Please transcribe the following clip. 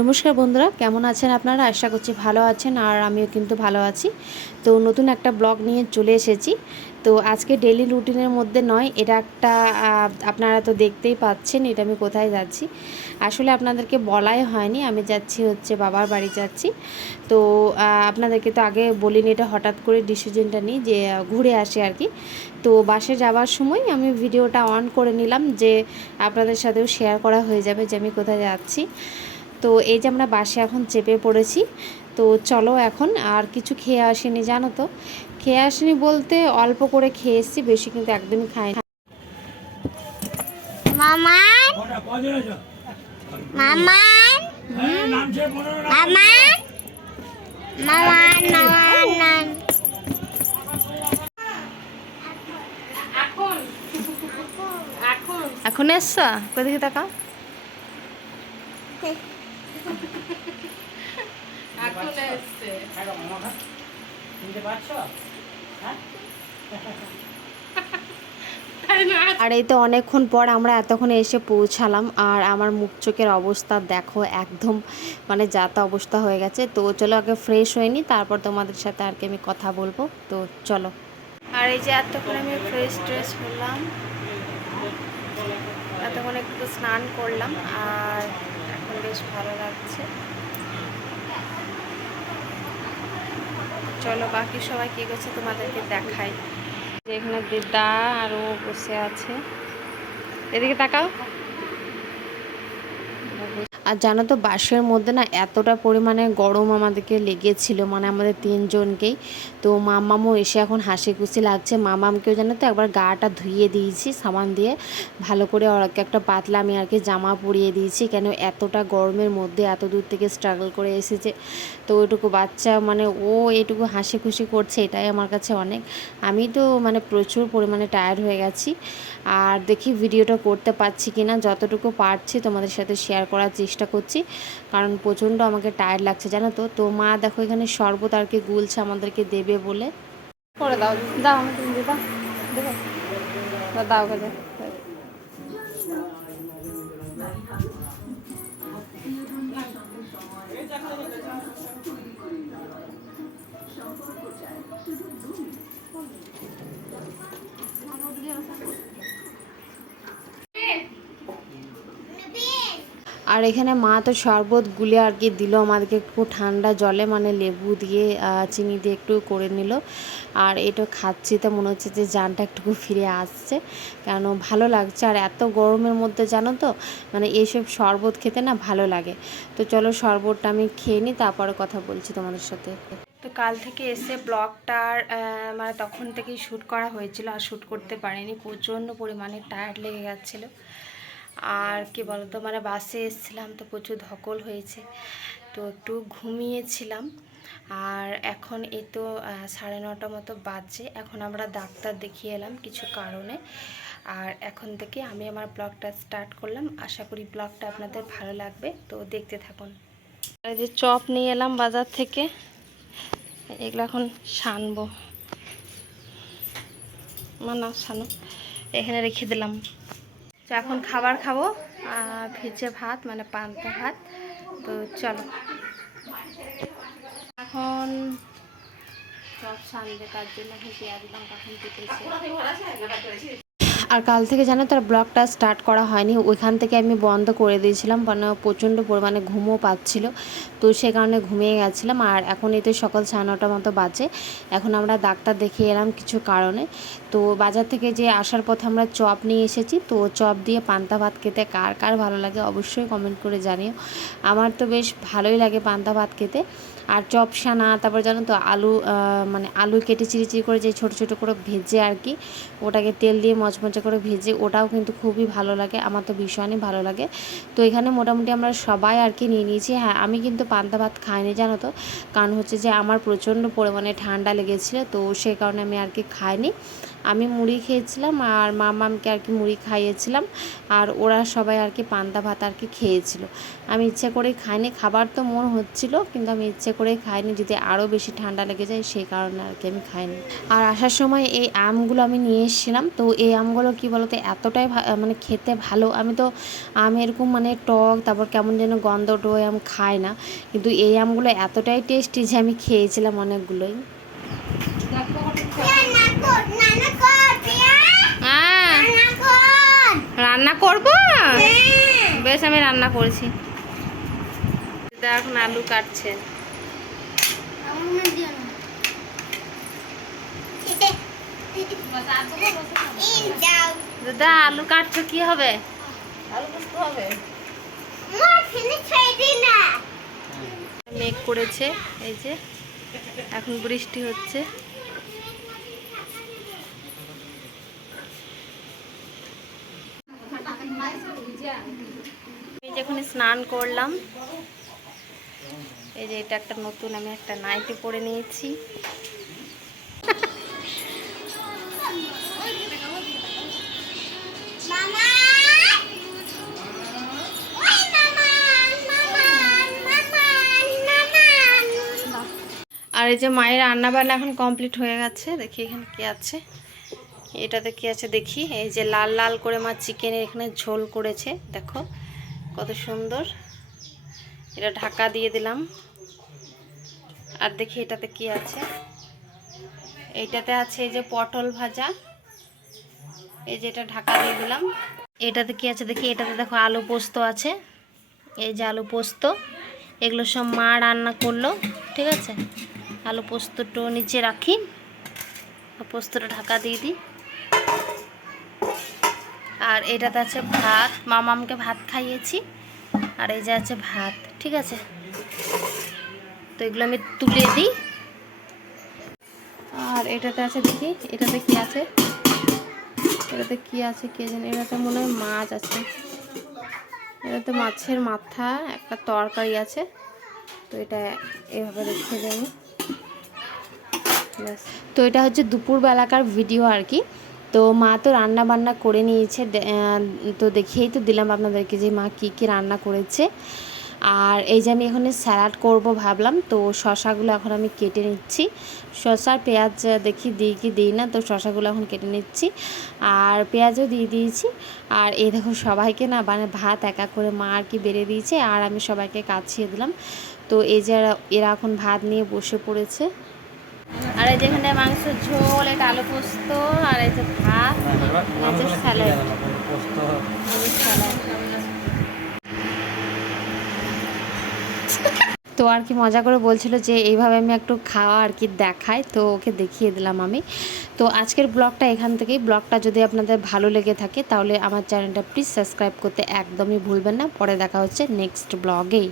নমস্কার বন্ধুরা, কেমন আছেন আপনারা? আশা করছি ভালো আছেন, আর আমিও কিন্তু ভালো আছি। তো নতুন একটা ব্লগ নিয়ে চলে এসেছি। তো আজকে ডেইলি রুটিনের মধ্যে নয়, এটা একটা আপনারা তো দেখতেই পাচ্ছেন এটা আমি কোথায় যাচ্ছি। আসলে আপনাদেরকে বলাই হয়নি, আমি যাচ্ছি হচ্ছে বাবার বাড়ি যাচ্ছি। তো আপনাদেরকে তো আগে বলিনি, এটা হঠাৎ করে ডিসিশনটা নিই যে ঘুরে আসি আর কি। তো বাসে যাওয়ার সময় আমি ভিডিওটা অন করে নিলাম যে আপনাদের সাথেও শেয়ার করা হয়ে যাবে যে আমি কোথায় যাচ্ছি। তো এই যে আমরা বাসে এখন চেপে পড়েছি। তো চলো এখন আর কিছু খেয়ে আসিনি, জানো তো, খেয়ে আসিনি বলতে অল্প করে খেয়ে এসেছি, বেশি কিন্তু একদমই খাইনি। মামান মামান মামান মামান মামান এখন এসছো কোথা থেকে তাকাও। আর এই তো অনেকক্ষণ পর আমরা এতক্ষণে এসে পৌঁছালাম, আর আমার মুখ চোখের অবস্থা দেখো, একদম মানে যাতা অবস্থা হয়ে গেছে। তো চলো আগে ফ্রেশ হয়ে নি, তারপর তোমাদের সাথে আর কি আমি কথা বলবো। তো চলো। আর এই যে এতক্ষণ আমি ফ্রেশ ট্রেশ হলাম, এতক্ষণ একটু স্নান করলাম, আর এখন বেশ ভালো লাগছে। চলো বাকি সবাই কী করছে তোমাদেরকে দেখাই। এখানে দিদা আরও বসে আছে, এদিকে তাকাও। আর জানো তো বাসের মধ্যে না এতটা পরিমাণে গরম আমাদেরকে লেগেছিল, মানে আমাদের তিনজনকেই। তো মামামও এসে এখন হাসি খুশি লাগছে। মামামকেও জানো তো একবার গাটা ধুইয়ে দিয়েছি সাবান দিয়ে ভালো করে, ওরকে একটা পাতলা আমি আর কি জামা পরিয়ে দিয়েছি, কেন এতটা গরমের মধ্যে এত দূর থেকে স্ট্রাগল করে এসেছে। তো ওইটুকু বাচ্চা মানে ও এইটুকু হাসি খুশি করছে, এটাই আমার কাছে অনেক। আমি তো মানে প্রচুর পরিমাণে টায়ার্ড হয়ে গেছি। আর দেখি ভিডিওটা করতে পারছি কিনা, যতটুকু পারছি তোমাদের সাথে শেয়ার করার চেষ্টা করছি, কারণ প্রচণ্ড আমাকে টায়ার্ড লাগছে জানো তো। তো মা দেখো এখানে শরবত আর কি গুলছে আমাদেরকে দেবে বলে। করে দাও, দাও আমি তুমি দিদা দেবো, দাও কাজে। আর এখানে মা তো শরবত গুলে আর কি দিল আমাদেরকে একটু ঠান্ডা জলে, মানে লেবু দিয়ে চিনি দিয়ে একটু করে নিল। আর এটা খাচ্ছি তো মনে হচ্ছে যে জানটা একটু ফিরে আসছে, কেন ভালো লাগছে। আর এত গরমের মধ্যে জানো তো মানে এইসব শরবত খেতে না ভালো লাগে। তো চলো শরবতটা আমি খেয়ে নিই, তারপরে কথা বলছি তোমাদের সাথে। তো কাল থেকে এসে ব্লগটার মানে তখন থেকেই শ্যুট করা হয়েছিল, আর শ্যুট করতে পারিনি, প্রচণ্ড পরিমাণে টায়ার্ড লেগে যাচ্ছিলো। আর কি বলতো মানে বাসে এসেছিলাম তো প্রচুর ধকল হয়েছে, তো একটু ঘুমিয়েছিলাম। আর এখন এই তো 9:30 মতো বাজে, এখন আমরা ডাক্তার দেখিয়ে এলাম কিছু কারণে। আর এখন থেকে আমি আমার ব্লগটা স্টার্ট করলাম, আশা করি ব্লগটা আপনাদের ভালো লাগবে, তো দেখতে থাকুন। এই যে চপ নিয়ে এলাম বাজার থেকে, এগুলো এখন সানবো, না সানো, এখানে রেখে দিলাম। তো এখন খাবার খাবো, ভিজে ভাত মানে পান্তা ভাত। তো চলো এখন সব সানবে, তার জন্য ভেজে একদম কখন কেটেছে। আর কাল থেকে জানো তার ব্লগটা স্টার্ট করা হয়নি, ওইখান থেকে আমি বন্ধ করে দিয়েছিলাম, মানে প্রচণ্ড পরিমাণে ঘুমও পাচ্ছিল, তো সে কারণে ঘুমিয়ে গেছিলাম। আর এখন এই তো সকাল 9:30 মতো বাজে, এখন আমরা ডাক্তার দেখিয়ে এলাম কিছু কারণে। তো বাজার থেকে যে আসার পথে আমরা চপ নিয়ে এসেছি, তো চপ দিয়ে পান্তা ভাত খেতে কার কার ভালো লাগে অবশ্যই কমেন্ট করে জানিও। আমার তো বেশ ভালোই লাগে পান্তা ভাত খেতে। আর চপ সানা, তারপর জানো তো আলু, মানে আলু কেটে চিরি চিরি করে যে ছোটো ছোটো করে ভেজে আর কি, ওটাকে তেল দিয়ে মচমচে করে ভেজে, ওটাও কিন্তু খুবই ভালো লাগে, আমার তো ভীষণই ভালো লাগে। তো এখানে মোটামুটি আমরা সবাই আর কি নিয়ে নিয়েছি। হ্যাঁ আমি কিন্তু পান্তা ভাত খাইনি জানো তো, কারণ হচ্ছে যে আমার প্রচণ্ড পরিমাণে ঠান্ডা লেগেছিলো, তো সেই কারণে আমি আর কি খাইনি। আমি মুড়ি খেয়েছিলাম আর মামামকে আর কি মুড়ি খাইয়েছিলাম, আর ওরা সবাই আর কি পান্তা ভাত আর কি খেয়েছিল। আমি ইচ্ছে করে খাইনি, খাবার তো মন হচ্ছিল কিন্তু আমি ইচ্ছে করে খাইনি, যদি আরও বেশি ঠান্ডা লেগে যায় সেই কারণে আর কি আমি খাইনি। আর আসার সময় এই আমগুলো আমি নিয়ে এসেছিলাম, তো এই আমগুলো কি বলতো এতটাই মানে খেতে ভালো। আমি তো আম এরকম মানে টক তারপর কেমন যেন গন্ধ ওই আম খাই না, কিন্তু এই আমগুলো এতটাই টেস্টি যে আমি খেয়েছিলাম অনেকগুলোই। রান্না করব, বেশ আমি রান্না করেছি। এখন আলু কাটছে। দাদা আলু কাটছো কি হবে? আলু কাটতে হবে, মেঘ করেছে, এই যে এখন বৃষ্টি হচ্ছে। এই যে এখন স্নান করলাম, এই যে এটা একটা নতুন আমি একটা নাইটি পরে নিয়েছি। আর এই যে মায়ের রান্না বান্না এখন কমপ্লিট হয়ে গেছে। দেখি এখানে কি আছে, এটাতে কি আছে দেখি। এই যে লাল লাল করে মা চিকেনের এখানে ঝোল করেছে, দেখো কত সুন্দর। এটা ঢাকা দিয়ে দিলাম। আর দেখি এটাতে কি আছে, এইটাতে আছে এই যে পটল ভাজা, এই যে এটা ঢাকা দিয়ে দিলাম। এটাতে কি আছে দেখি, এটাতে দেখো আলু পোস্ত আছে, এই যে আলু পোস্ত, এগুলো সব মা রান্না করলো, ঠিক আছে। আলু পোস্তটা নিচে রাখি, পোস্তটা ঢাকা দিয়ে দিই। আর এটাতে আছে ভাত, মামামকে ভাত খাইয়েছি, আর এই যে আছে ভাত, ঠিক আছে। তো এগুলো আমি তুলে দিই। আর এটাতে আছে দেখি, এটাতে কি আছে, এটাতে কি আছে কে জানে, এটাতে মনে হয় মাছ আছে, এটাতে মাছের মাথা একটা তরকারি আছে। তো এটা এভাবে রেখে দেব। তো এটা হচ্ছে দুপুরবেলাকার ভিডিও আর কি। তো মা তো রান্না বান্না করে নিয়েছে, তো দেখিয়েই তো দিলাম আপনাদেরকে যে মা কী কী রান্না করেছে। আর এই যে আমি এখানে স্যালাড করব ভাবলাম, তো শশাগুলো এখন আমি কেটে নিচ্ছি। শশা পেঁয়াজ দেখি দিই কি দিই না, তো শশাগুলো এখন কেটে নিচ্ছি আর পেঁয়াজও দিয়ে দিয়েছি। আর এই দেখো সবাইকে না মানে ভাত একা করে মা আর কি বেড়ে দিয়েছে, আর আমি সবাইকে কাছিয়ে দিলাম। তো এই যে এরা এখন ভাত নিয়ে বসে পড়েছে। আর এই যেখানে মাংসের ঝোল, এটা আলু পোস্ত, আর এই যে ভাত, এই যে স্যালাড। তো আর কি মজা করে বলছিল যে এইভাবে আমি একটু খাওয়া আর কি দেখাই, তো ওকে দেখিয়ে দিলাম আমি। তো আজকের ব্লগটা এখান থেকেই। ব্লগটা যদি আপনাদের ভালো লেগে থাকে তাহলে আমার চ্যানেলটা প্লিজ সাবস্ক্রাইব করতে একদমই ভুলবেন না। পরে দেখা হচ্ছে নেক্সট ব্লগে।